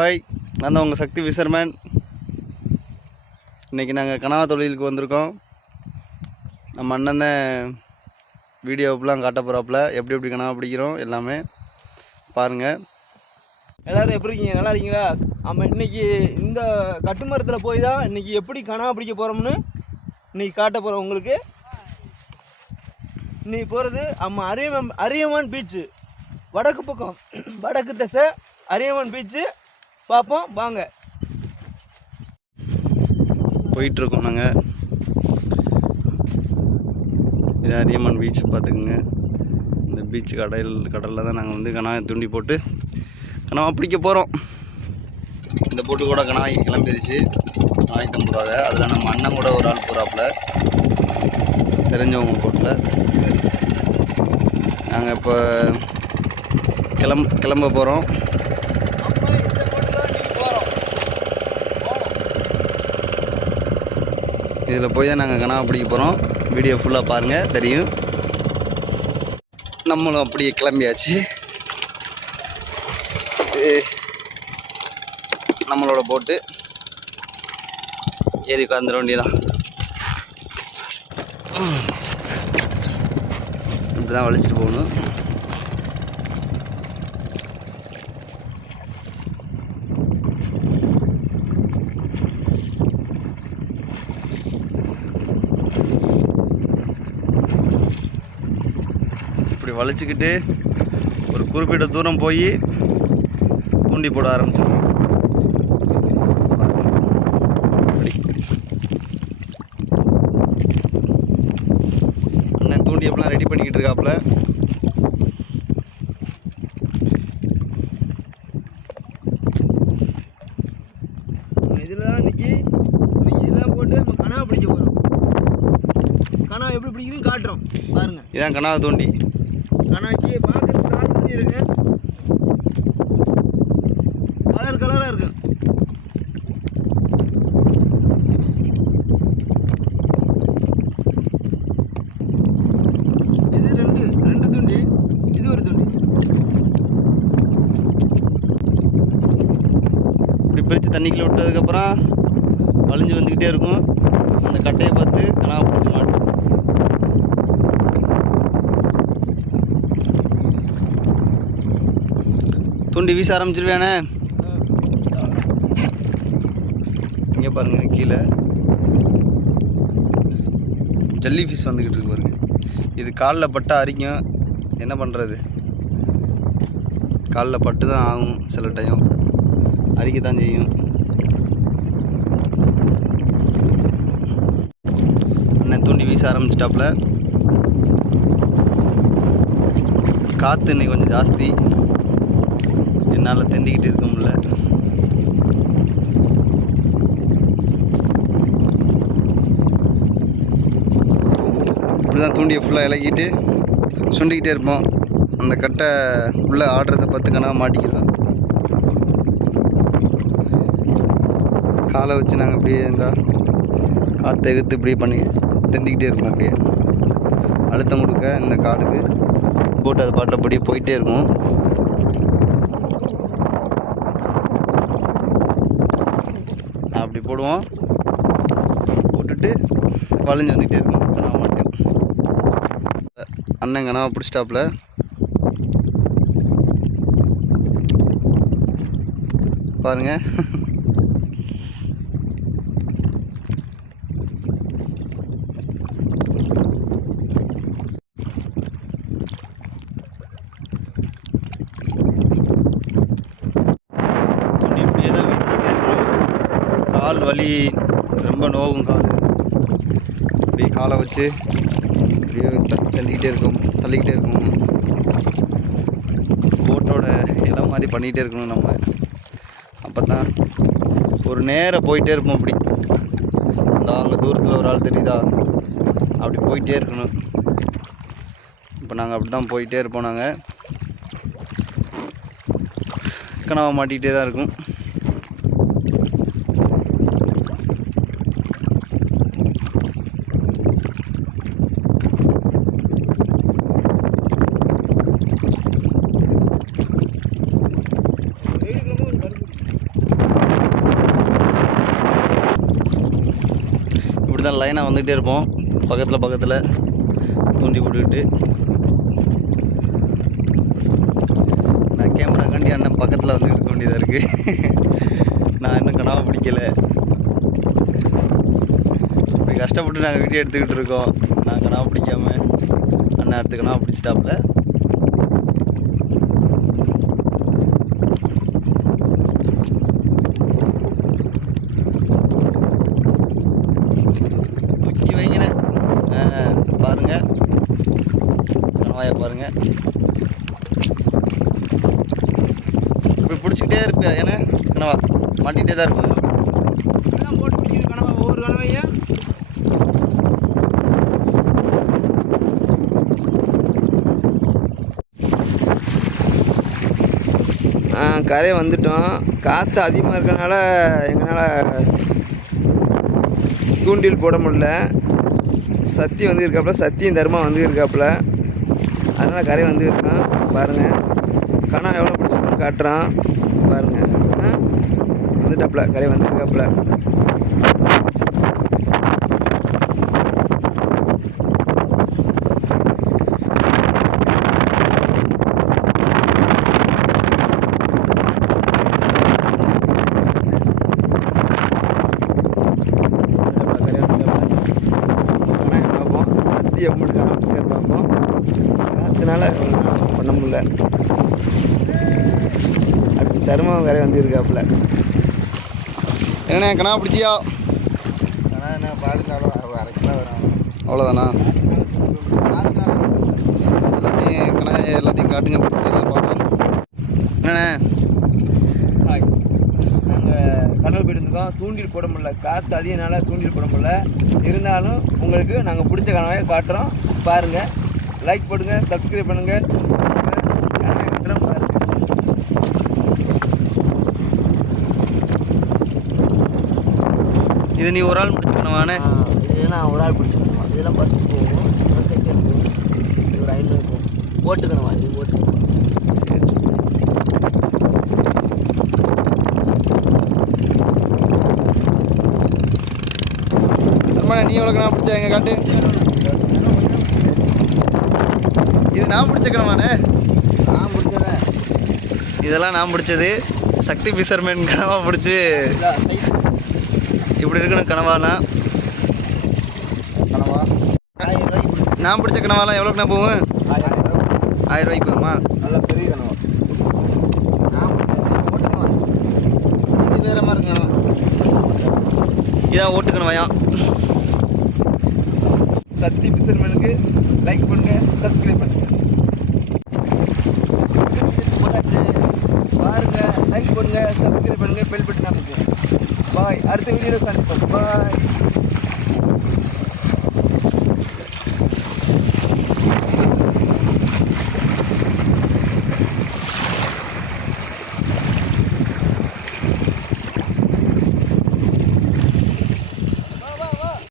Hi, நான் தான் உங்கள் சக்தி ஃபிஷர்மேன். இன்றைக்கி நாங்கள் கனவா தொழிலுக்கு வந்திருக்கோம். நம்ம அண்ணன் தான் வீடியோப்பெலாம் காட்ட போகிறாப்புல, எப்படி எப்படி கனவா பிடிக்கிறோம் எல்லாமே பாருங்கள். எல்லோரும் எப்படி இருக்கீங்க? நல்லா இருக்கீங்களா? நம்ம இன்றைக்கி இந்த கட்டுமரத்தில் போய் தான் இன்றைக்கி எப்படி கனவா பிடிக்க போகிறோம்னு இன்றைக்கி காட்ட போகிறோம் உங்களுக்கு. இன்றைக்கி போகிறது நம்ம அரியமான் பீச்சு, வடக்கு பக்கம், வடக்கு திசை அரியமான் பீச்சு பார்ப்போம் வாங்க. போயிட்டுருக்கோம் நாங்கள். இது அரியமான் பீச் பார்த்துக்குங்க. இந்த பீச் கடலில் தான் நாங்கள் வந்து கனவா தூண்டி போட்டு கனவா பிடிக்க போகிறோம். இந்த போட்டு கூட கனவாய்க்கு கிளம்பிடுச்சு 150 ரூபாங்க. அதில் நம்ம அண்ணன் கூட ஒரு ஆள் போகிறாப்புல, தெரிஞ்சவங்க போட்டில். நாங்கள் இப்போ கிளம்ப போகிறோம். இதில் போய் தான் நாங்கள் கனவா பிடிக்க போகிறோம். வீடியோ ஃபுல்லாக பாருங்கள், தெரியும். நம்மளும் அப்படியே கிளம்பியாச்சு. நம்மளோட போட்டு ஏறி உட்காந்துட வேண்டியதான். இப்படி தான் வலிச்சிட்டு போகணும். இப்படி வலிச்சுக்கிட்டு ஒரு குறிப்பிட்ட தூரம் போய் தூண்டி போட ஆரம்பிச்சோம். அண்ணன் தூண்டி எப்படிலாம் ரெடி பண்ணிக்கிட்டு இருக்காப்புல. இதில் தான் இன்னைக்கு இதெல்லாம் போட்டு நம்ம கனவா பிடிக்க போகிறோம். கனவா எப்படி பிடிக்கிறீங்க காட்டுறோம் பாருங்கள். இதான் கனவா தூண்டி. கனவாக்கு பார்க்குறதுக்கு 4 தூண்டி இருக்கு, கலராக இருக்கு. இது ரெண்டு தூண்டி, இது ஒரு தூண்டி. இப்படி பிரித்து தண்ணிக்குள்ளே விட்டதுக்கப்புறம் வளைஞ்சு வந்துக்கிட்டே இருக்கும். அந்த கட்டையை பார்த்து கனவா பிடிச்சி மாட்டோம். தூண்டி வீச ஆரம்பிச்சிருவேனே. இங்கே பாருங்கள், கீழே ஜல்லி ஃபிஷ் வந்துக்கிட்டு இருக்கு பாருங்க. இது காலில் பட்டா அரிக்கும். என்ன பண்ணுறது, காலில் பட்டு தான் ஆகும். சில டைம் அரிக்கத்தான் செய்யும். அண்ணன் தூண்டி வீச ஆரம்பிச்சிட்டாப்புல. காற்று இன்னைக்கு கொஞ்சம் ஜாஸ்தி, என்னால் தெண்டிக்கிட்டு இருக்க முடியல. இப்படி தான் தூண்டியை ஃபுல்லாக இலக்கிட்டு சுண்டிக்கிட்டே இருப்போம். அந்த கட்டை உள்ளே ஆடுறத பார்த்து கனவா மாட்டிக்கிறோம். காலை வச்சு நாங்கள் அப்படியே இருந்தால் காற்றை எகுத்து இப்படியே பண்ணி தெண்டிக்கிட்டே இருப்போம். அப்படியே அழுத்தம் கொடுக்க இந்த காலுக்கு போட்டு அது பாட்டில் அப்படியே போயிட்டே இருக்கும். அப்படி போடுவோம், போட்டுட்டு வளைஞ்சு வந்துக்கிட்டே இருக்கும். கனவா மாட்டோம். அண்ணன் கனவா பிடிச்சிட்டாப்புல. பாருங்க, தூண்டி இப்படியே தான் வீசிக்கிட்டே இருக்கணும். கால் வலி ரொம்ப நோகும். கால் அப்படியே காலை வச்சு அப்படியே தள்ளிக்கிட்டே இருக்கும், தள்ளிக்கிட்டே இருக்கும். போட்டோட இடம் மாதிரி பண்ணிகிட்டே இருக்கணும் நம்ம. அப்போ தான் ஒரு நேரம் போயிட்டே இருப்போம். அப்படி இந்த அங்கே தூரத்தில் ஒரு ஆள் தெரியுதா, அப்படி போயிட்டே இருக்கணும். இப்போ நாங்கள் அப்படி தான் போயிட்டே இருப்போம். நாங்கள் கனவா மாட்டிக்கிட்டே தான் இருக்கும். இப்படி தான் லைனாக வந்துக்கிட்டே இருப்போம், பக்கத்தில் தூண்டி போட்டுக்கிட்டு. நான் கேமராக்காண்டி அண்ணன் பக்கத்தில் வந்து எடுக்க வேண்டியதாக இருக்குது. நான் இன்னும் கனவா பிடிக்கலை. இப்படி கஷ்டப்பட்டு நாங்கள் வீடியோ எடுத்துக்கிட்டு இருக்கோம். நான் கனவா பிடிக்காமல் அண்ணன் அடுத்து கனவா பிடிச்சிட்டாப்புல. முக்கி வைங்கண்ணே. பாருங்கள், கனவாயை பாருங்கள். இப்படி பிடிச்சிக்கிட்டே இருப்பியா? ஏன்னா கனவா மாட்டிகிட்டே தான் இருக்கும். போட்டு பிடிக்கிற கனவா ஒவ்வொரு கனவையா கரை வந்துட்டோம். காற்று அதிகமாக இருக்கனால எங்களால் தூண்டில் போட முடியல. சத்தி வந்து இருக்காப்புல, சத்தியும் தர்மா வந்து இருக்காப்புல. அதனால் கரை வந்து இருக்கான். பாருங்கள், கணம் எவ்வளோ பிடிச்சிருக்குன்னு காட்டுறான். பாருங்கள், வந்துட்டாப்புல, கரை வந்துருக்காப்புல. எப்படி பார்ப்போம். காற்றுனால பண்ண முடியல. அடுத்து தருமாவும் கரை வந்து இருக்காப்புல. என்னண்ணே கனவா பிடிச்சியா? என்ன பாடுங்க, அரை கிலோ வரும். அவ்வளோதானா? எல்லாத்தையும் காட்டுங்க, பிடிச்சதெல்லாம் பார்ப்போம். என்னண்ணே நாங்கள் கடல் போயிட்டு இருந்தோம். தூண்டில் போட முடியல, காற்று அதிகனால தூண்டில் போட முடியல. இருந்தாலும் உங்களுக்கு நாங்கள் பிடிச்ச கனவை காட்டுறோம். பாருங்கள், லைக் போடுங்க, சப்ஸ்கிரைப் பண்ணுங்கள். பாருங்கள், இது நீ ஒரு ஆள் பிடிச்சிக்கணுமாண்ணே? இதெல்லாம் ஒரு ஆள் பிடிச்சிக்கணுமா? இதெல்லாம் ஃபஸ்ட்டு போகும், செகண்ட் போகும், இது ஒரு 500 போகும். ஓட்டுக்கணுமா? இது ஓட்டுக்கணும். நீ எவ்வளோ கனவா பிடிச்சா எங்க காட்டு? இது நான் பிடிச்ச கனவாண்ணே. நான் பிடிச்சதே இதெல்லாம் நான் பிடிச்சது. சக்தி ஃபிஷர்மேன் கனவா பிடிச்சி இப்படி இருக்கணும் கனவானா. கனவா 1000 ரூபாய்க்கு நான் பிடிச்ச கனவாலாம் எவ்வளோக்குண்ணா போகும்? 1000 ரூபாய்க்கு போகுமா? நல்லா பெரிய கனவா. நான் பிடிச்சது ஓட்டுக்கணவா. இது வேறு மாதிரி கனவா. இதான் ஓட்டுக்கணுவாயா. சக்தி ஃபிஷர்மேனுக்கு லைக் பண்ணுங்க, சப்ஸ்கிரைப் பண்ணுங்க. பாருங்க, லைக் பண்ணுங்க, சப்ஸ்கிரைப் பண்ணுங்க, பெல் பட்டன் அமைங்க. பாய். அடுத்த வீடியோவில் சந்திப்போம். பாய்.